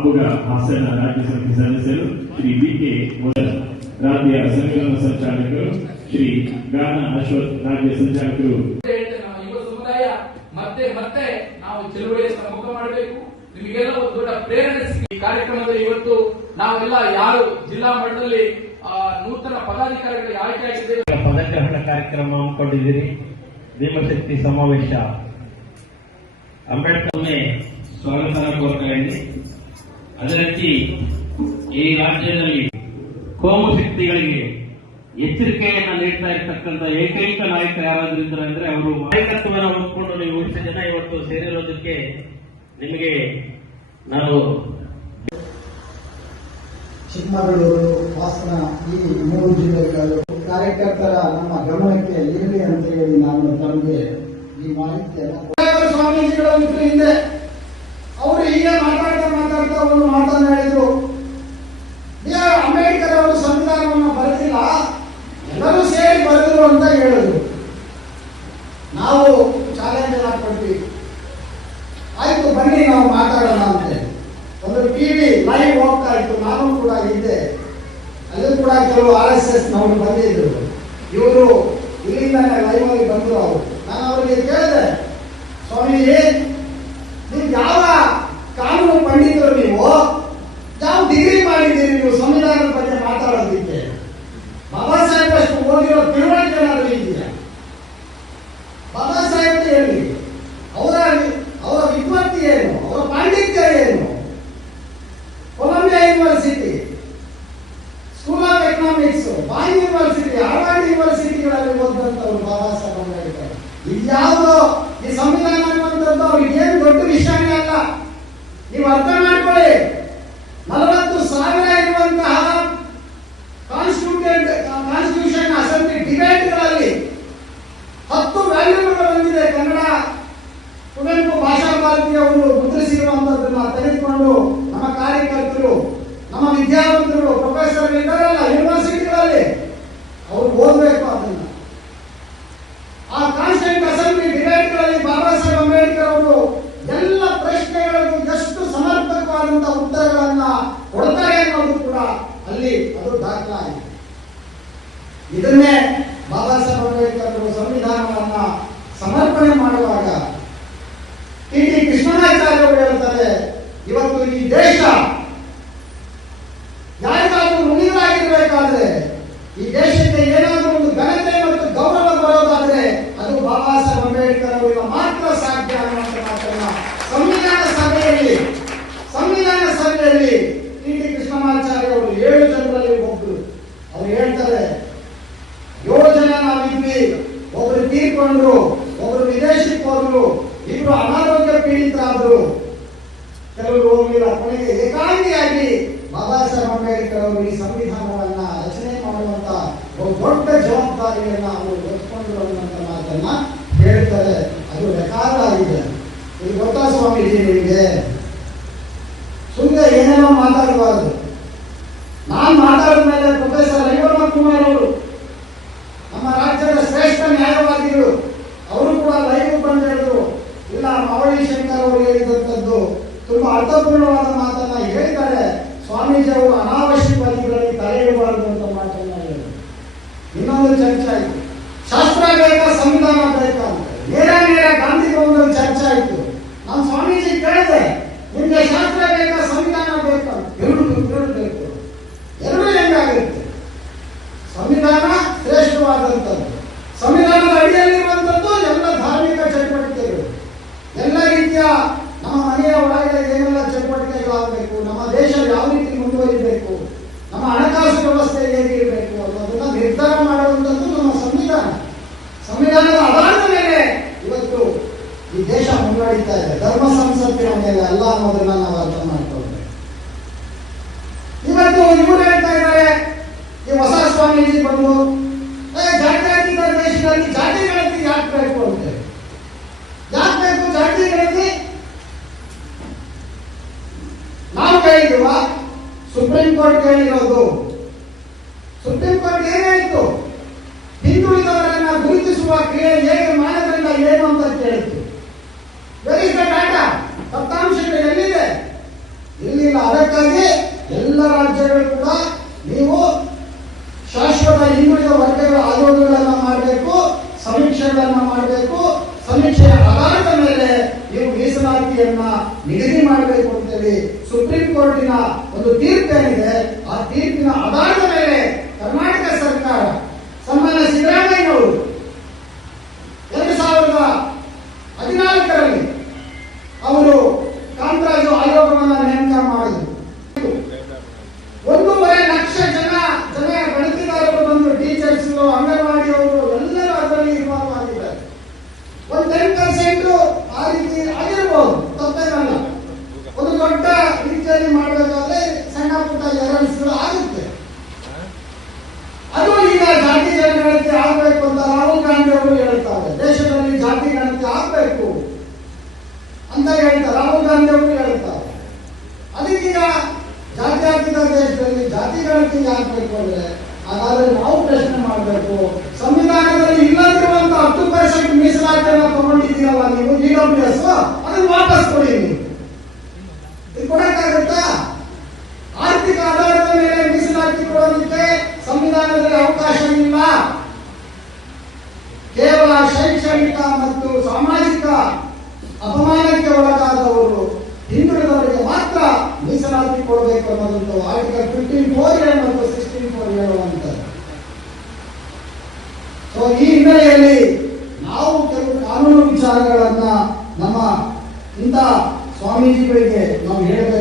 ಮಾಂಬುಗ ಹಾಸನ ರಾಜ್ಯ ಸಮಿತಿ ಸದಸ್ಯರು ಶ್ರೀ ಬಿಕೆ ಮೊದಲ ರಾಜ್ಯ ಸಂಘಟನಾ ಸಂಚಾಲಕರು, ಶ್ರೀ ಗಾನ ಅಶ್ವಥ್ ರಾಜ್ಯ ಸಂಚಾಲಕರು. ಯುವ ಸಮುದಾಯ ಮತ್ತೆ ಮತ್ತೆ ನಾವು ಚಳುವಳಿಯನ್ನು ಮುಖ ಮಾಡಬೇಕು. ನಿಮಗೆಲ್ಲ ಒಂದು ದೊಡ್ಡ ಪ್ರೇರಣೆ ಈ ಕಾರ್ಯಕ್ರಮದಲ್ಲಿ ಇವತ್ತು ನಾವೆಲ್ಲ ಯಾರು ಜಿಲ್ಲಾ ಮಟ್ಟದಲ್ಲಿ ನೂತನ ಪದಾಧಿಕಾರಿಗಳಿಗೆ ಆಯ್ಕೆಯಾಗಿದ್ದೇವೆ. ಪದಗ್ರಹಣ ಕಾರ್ಯಕ್ರಮ ಹಮ್ಮಿಕೊಂಡಿದ್ದೀರಿ. ಭೀಮಶಕ್ತಿ ಸಮಾವೇಶ ಅಂಬೇಡ್ಕರ್ ಸ್ವಾಗತ ಕೋರ್ತಾ ಇದ್ದೀನಿ. ಅದೇ ರೀತಿ ಈ ರಾಜ್ಯದಲ್ಲಿ ಕೋಮು ಶಕ್ತಿಗಳಿಗೆ ಎಚ್ಚರಿಕೆಯನ್ನ ನೀಡ್ತಾ ಇರ್ತಕ್ಕಂಥ ಏಕೈಕ ನಾಯಕ ಯಾರಾದ್ರೂ ಇದ್ದಾರೆ ಅಂದ್ರೆ ಅವರು ನಾಯಕತ್ವವನ್ನು ಹೊಂದ್ಕೊಂಡು ನೀವು ಉಳಿದ ಜನ ಇವತ್ತು ಸೇರಿರೋದಕ್ಕೆ ನಿಮಗೆ ನಾವು ಚಿಕ್ಕಮಗಳೂರು, ಹಾಸನ ಈ 3 ಜಿಲ್ಲೆಗಳು ಕಾರ್ಯಕರ್ತರ ನಮ್ಮ ಗಮನಕ್ಕೆ ಇರಲಿ ಅಂತ ಹೇಳಿ ನಾನು ತಮಗೆ ಈ ಮಾಹಿತಿಯನ್ನು ಸ್ವಾಮೀಜಿಗಳ ಹಿಂದೆ ಅವರು ಹೀಗೆ ಮಾತಾಡ್ತಾ ಒಂದು ಮಾತನಾಡಿದ್ರು. ಅಂಬೇಡ್ಕರ್ ಅವರು ಸಂವಿಧಾನವನ್ನು ಬರೆದಿಲ್ಲ, ಎಲ್ಲರೂ ಸೇರಿ ಬರೆದರು ಅಂತ ಹೇಳಿದ್ರು. ನಾವು ಚಾಲೆಂಜ್ ಕೊಡ್ತೀವಿ, ಆಯ್ತು ಬನ್ನಿ ನಾವು ಮಾತಾಡೋಣ ಅಂತೆ. ಒಂದು ಟಿವಿ ಲೈವ್ ಹೋಗ್ತಾ ಇತ್ತು, ನಾನು ಕೂಡ ಇದ್ದೆ. ಅಲ್ಲಿ ಕೂಡ ಕೆಲವು RSS ನವರು ಬಂದಿದ್ರು. ಇವರು ಇಲ್ಲಿಂದಾನೆ ಲೈವ್ ಆಗಿ ಬಂದರು. ಅವರು ನಾನು ಅವರಿಗೆ ಕೇಳಿದೆ, ಸ್ವಾಮೀಜಿ ನೀವು ಯಾವ ಕಾನೂನು ಪಂಡಿತರು, ನೀವು ಯಾವ ಡಿಗ್ರಿ ಮಾಡಿದ್ದೀರಿ ನೀವು ಸಂವಿಧಾನದ ಬಗ್ಗೆ ಮಾತಾಡೋದಕ್ಕೆ? ಬಾಬಾ ಸಾಹೇಬ್ ಅಷ್ಟು ಓದಿರೋ ತಿಳುವಳಿಕೆ ಏನಾದರೂ ಇದೆಯಾ? ಬಾಬಾ ಸಾಹೇಬ್ ಹೇಳಿ, ಅವರ ವಿದ್ವತ್ತಿ ಏನು, ಅವರ ಪಾಂಡಿತ್ಯ ಏನು? Columbia university, school of economics, ಬಾಯ್ ಯೂನಿವರ್ಸಿಟಿ, ಹಾರ್ವರ್ಡ್ ಯೂನಿವರ್ಸಿಟಿಗಳಲ್ಲಿ ಓದಿದಂತವ್ರು ಬಾಬಾ ಸಾಹೇಬ್ ಅಂಬೇಡ್ಕರ್. ಇದ್ಯಾವುದೋ ಈ ಸಂವಿಧಾನ ಅನ್ನುವಂಥದ್ದು ಅವ್ರಿಗೆ ಏನು ದೊಡ್ಡ ವಿಷಯನೇ ಅಲ್ಲ. ನೀವು ಅರ್ಥ ಮಾಡ್ಕೊಳ್ಳಿ. 40,000 ಇರುವಂತಹ ಕಾನ್ಸ್ಟಿಟ್ಯೂಷನ್ ಅಸೆಂಬ್ಲಿ ಡಿಬೇಟ್ಗಳಲ್ಲಿ 10 ವ್ಯಾಲ್ಯೂಗಳು ಬಂದಿದೆ. ಕನ್ನಡ ಕುವೆಂಪು ಭಾಷಾ ಭಾರತಿ ಅವರು ಮುದ್ರಿಸಿರುವಂತದ್ದನ್ನ ತೆಗೆದುಕೊಂಡು ನಮ್ಮ ಕಾರ್ಯಕರ್ತರು, ನಮ್ಮ ವಿದ್ಯಾವಂತರು, ಪ್ರೊಫೆಸರ್ ಇದ್ದಾರಲ್ಲ ಯೂನಿವರ್ಸಿಟಿಗಳಲ್ಲಿ, ಅವರು ಓದಬೇಕು ಅದನ್ನ. ಆ ಕಾನ್ಸ್ಟಿಟ್ಯೂಂಟ್ ಅಸೆಂಬ್ಲಿ ಡಿಬೇಟ್ಗಳಲ್ಲಿ ಬಾಬಾ ಸಾಹೇಬ್ ಅಂಬೇಡ್ಕರ್ ಅವರು ಎಲ್ಲ ಪ್ರಶ್ನೆಗಳಿಗೂ ಎಷ್ಟು ಸಮರ್ಪಕವಾದಂತಹ ಉತ್ತರಗಳನ್ನ ಕೊಡ್ತಾರೆ ಅನ್ನೋದು ಕೂಡ ಅಲ್ಲಿ ಅದು ದಾಖಲಾಗಿದೆ. ಇದನ್ನೇ ಬಾಬಾ ಸಾಹೇಬ್ ಅಂಬೇಡ್ಕರ್ ಅವರು ಸಂವಿಧಾನವನ್ನ ಸಮರ್ಪಣೆ ಮಾಡುವಾಗ ಟಿ ಕೃಷ್ಣಮಾಚಾರ್ಯ ಅವರು ಹೇಳ್ತಾರೆ, ಇವತ್ತು ಈ ದೇಶ ಯಾರಿಗಾದ್ರೂ ಋಣಿಗಳಾಗಿರ್ಬೇಕಾದ್ರೆ, ಈ ದೇಶಕ್ಕೆ ಏನಾದ್ರೂ ಒಂದು ಘನತೆ ಮತ್ತು ಗೌರವ ಬರೋದಾದ್ರೆ ಅದು ಬಾಬಾ ಸಾಹೇಬ್ ಅಂಬೇಡ್ಕರ್ ಅವರಿಂದ ಮಾತ್ರ ಸಾಧ್ಯ ಅನ್ನುವಂಥ ಮಾತನ್ನ ಸಂವಿಧಾನ ಸಭೆಯಲ್ಲಿ ಟಿ ಕೃಷ್ಣಮಾಚಾರ್ಯ ಅವರು 7 ಜನರಲ್ಲಿ ಒಬ್ಬರು ಅವ್ರು ಹೇಳ್ತಾರೆ, 7 ಜನ ನಾವಿದ್ವಿ, ಒಬ್ರು ತೀರ್ಕೊಂಡ್ರು, ಒಬ್ರು ವಿದೇಶಕ್ಕೆ ಹೋದ್ರು, 2 ಅನಾರೋಗ್ಯ ಪೀಡಿತರಾದ್ರು, ಕೆಲವರು ಹೋಗಲಿಲ್ಲ. ಕೊನೆಗೆ ಏಕಾಂಗಿಯಾಗಿ ಬಾಬಾ ಸಾಹೇಬ್ ಅಂಬೇಡ್ಕರ್ ಅವರು ಈ ಸಂವಿಧಾನವನ್ನ ರಚನೆ ಮಾಡುವಂತ ಒಂದು ದೊಡ್ಡ ಜವಾಬ್ದಾರಿಯನ್ನ ಅವರು ಹೊತ್ಕೊಂಡ್ರು ಅನ್ನುವಂಥ ಮಾತನ್ನ ಹೇಳ್ತಾರೆ. ಅದು ರೆಕಾರ್ಡ್ ಆಗಿದೆ. ಇದು ಗೊತ್ತಾ ಸ್ವಾಮೀಜಿ ನಿಮಗೆ? ಸುಮ್ಮನೆ ಏನೇನೋ ಮಾತಾಡಬಾರದು. ನಾನು ಮಾತಾಡಿದ ಮೇಲೆ ಪ್ರೊಫೆಸರ್ ರವಿವರ್ಮ ಕುಮಾರ್ ಅವರು, ನಮ್ಮ ರಾಜ್ಯದ ಶ್ರೇಷ್ಠ ನ್ಯಾಯವಾದಿಗಳು, ಅವರು ಕೂಡ ಲೈವ್ ಬಂದು ಹೇಳಿದ್ರು, ಇಲ್ಲ ಮಾವಳಿ ಶಂಕರ್ ಅವರು ಹೇಳಿದಂಥದ್ದು ತುಂಬಾ ಅರ್ಥಪೂರ್ಣವಾದ ಮಾತನ್ನ ಹೇಳಿದ್ದಾರೆ. ಸ್ವಾಮೀಜಿ ಅವರು ಅನಾವಶ್ಯಕವಾಗಿ ತಲೆಯಿಡಬಾರದು ಅಂತ ಮಾತನ್ನ ಹೇಳಿದರು. ಇನ್ನೊಂದು ಚರ್ಚೆ ಆಯಿತು, ಶಾಸ್ತ್ರ ಬೇಕಾ ಸಂವಿಧಾನ ಬೇಕಾ ಅಂತ. ನೇರ ಗಾಂಧಿ ಭವನದಲ್ಲಿ ಚರ್ಚೆ ಆಯಿತು. ನಾನು ಸ್ವಾಮೀಜಿ ಕೇಳಿದೆ, ನಿಮ್ಗೆ ಶಾಸ್ತ್ರ ಬೇಕಾ ಸಂವಿಧಾನ ಬೇಕಾ? ಎರಡು ಬೇಕು. ಎರಡು ಹೆಂಗಾಗುತ್ತೆ? ಸಂವಿಧಾನ ಶ್ರೇಷ್ಠವಾದಂಥದ್ದು. ಸಂವಿಧಾನದ ಅಡಿಯಲ್ಲಿರುವಂಥದ್ದು ಎಲ್ಲ ಧಾರ್ಮಿಕ ಚಟುವಟಿಕೆಗಳು, ಎಲ್ಲ ರೀತಿಯ ನಮ್ಮ ಮನೆಯ ಒಳಗಡೆ ಏನೆಲ್ಲ ಚಟುವಟಿಕೆಗಳಾಗಬೇಕು, ನಮ್ಮ ದೇಶ ಯಾವ ರೀತಿ ಮುಂದುವರಿಬೇಕು, ನಮ್ಮ ಹಣಕಾಸು ವ್ಯವಸ್ಥೆ ಹೇಗಿರಬೇಕು ಅನ್ನೋದನ್ನ ನಿರ್ಧಾರ ಮಾಡುವಂಥದ್ದು ನಮ್ಮ ಸಂವಿಧಾನ. ಸಂವಿಧಾನದ ಆಧಾರದ ಮೇಲೆ ಇವತ್ತು ಈ ದೇಶ ಮುನ್ನಡೀತಾ ಇದೆ. ಧರ್ಮ ಸಂಸತ್ತಿನ ಮೇಲೆ ಅಲ್ಲ ಅನ್ನೋದನ್ನ ನಾವು ಅರ್ಥ ಮಾಡ್ಕೊಳ್ಬೇಕು. ಇವತ್ತು ಇವರು ಹೇಳ್ತಾ ಇದ್ದಾರೆ, ಈ ಹೊಸ ಸ್ವಾಮೀಜಿ ಬಂದು ಜಾತ್ಯತೀತ ದೇಶದಲ್ಲಿ ಜಾತಿ ಗಣತಿ ಯಾಕೆ ಬೇಕು ಅಂತ. ಯಾಕೆ ಬೇಕು ಜಾತಿ ಗಣತಿ? ನಾವು ಕೇಳಿದ್ವ? ಸುಪ್ರೀಂ ಕೋರ್ಟ್ ಕೇಳಿರೋದು. ಸುಪ್ರೀಂ ಕೋರ್ಟ್ ಏನಾಯಿತು? ಹಿಂದುಳಿದವರನ್ನ ಗುರುತಿಸುವ ಕ್ರಿಯೆ ಹೇಗೆ, ಮಾನದಂಡ ಏನು ಅಂತ ಕೇಳಿತ್ತು. Where is the data? ದತ್ತಾಂಶಗಳು ಎಲ್ಲಿದೆ? ಇಲ್ಲಿಲ್ಲ. ಮೀಸಲಾತಿಯನ್ನ ನಿಗದಿ ಮಾಡಬೇಕು ಅಂತೇಳಿ ಸುಪ್ರೀಂ ಕೋರ್ಟಿನ ಒಂದು ತೀರ್ಪೇನಿದೆ, ಆ ತೀರ್ಪಿನ ಆಧಾರದ ಮೇಲೆ ಕರ್ನಾಟಕ ಸರ್ಕಾರ ಸನ್ಮಾನ್ಯ ಸಿದ್ದರಾಮಯ್ಯನವರು 2014ರಲ್ಲಿ ಅವರು ಕಾಮರಾಜು ಆಯೋಗವನ್ನು ನೇಮಕ ಮಾಡಿದರು. 1.5 ಲಕ್ಷ ಜನ ಗಣತಿಗಾರರು ಬಂದು, ಟೀಚರ್ಸ್, ಅಂಗನವಾಡಿಯವರು ಎಲ್ಲರೂ ಅದರಲ್ಲಿ ಇನ್ವಾಲ್ವ್ ಆಗಿದ್ದಾರೆ. ಒಂದು 10% ಆ ರೀತಿ ಆಗಿರ್ಬೋದು, ತಪ್ಪೇನಲ್ಲ. ಒಂದು ದೊಡ್ಡ ರೀತಿಯಲ್ಲಿ ಮಾಡಬೇಕಾದ್ರೆ ಸಣ್ಣ ಪುಟ್ಟ ಎರರ್ಸ್ಗಳು ಆಗುತ್ತೆ. ಅದು ಈಗ ಜಾತಿ ಜನಗಣತಿ ಆಗಬೇಕು ಅಂತ ರಾಹುಲ್ ಗಾಂಧಿ ಅವರು ಹೇಳ್ತಾರೆ. ದೇಶದಲ್ಲಿ ಜಾತಿ ಗಣತಿ ಆಗಬೇಕು ಅಂತ ಹೇಳ್ತಾರೆ, ರಾಹುಲ್ ಗಾಂಧಿ ಅವರು ಹೇಳ್ತಾರೆ. ಅದಕ್ಕೀಗ ಜಾತ್ಯತೀತ ದೇಶದಲ್ಲಿ ಜಾತಿ ಗಣತಿ ಆಗಬೇಕು ಅಂದ್ರೆ ಹಾಗಾದ್ರೆ ನಾವು ಪ್ರಶ್ನೆ ಮಾಡಬೇಕು, ಸಂವಿಧಾನದಲ್ಲಿ ಇಲ್ಲದಿರುವಂತ 10% ಮೀಸಲಾತಿಯನ್ನು ತಗೊಂಡಿದ್ದೀರಲ್ಲ ನೀವು EWS, ಅದನ್ನು ವಾಪಸ್ ಕೊಡಿ. ನೀವು ಇದು ಕೊಡಕ್ಕಾಗತ್ತಾ? ಆರ್ಥಿಕ ಆಧಾರದ ಮೇಲೆ ಮೀಸಲಾತಿ ಕೊಡೋದಕ್ಕೆ ಸಂವಿಧಾನದಲ್ಲಿ ಅವಕಾಶ ಇಲ್ಲ. ಕೇವಲ ಶೈಕ್ಷಣಿಕ ಮತ್ತು ಸಾಮಾಜಿಕ ಅಪಮಾನಕ್ಕೆ ಒಳಗಾದವರು, ಹಿಂದುಳಿದವರಿಗೆ ಮಾತ್ರ ಮೀಸಲಾತಿ ಕೊಡಬೇಕು ಅನ್ನೋದಂತ ಆರ್ಟಿಕಲ್ 15(4) ಮತ್ತು 16(4) ಹೇಳುವಂಥದ್ದು. ಸೊ ಈ ಹಿನ್ನೆಲೆಯಲ್ಲಿ ನಾವು ಕೆಲವು ಕಾನೂನು ವಿಚಾರಗಳನ್ನ ನಮ್ಮ ಇಂಥ ಸ್ವಾಮೀಜಿಗಳಿಗೆ ನಾವು ಹೇಳಬೇಕು.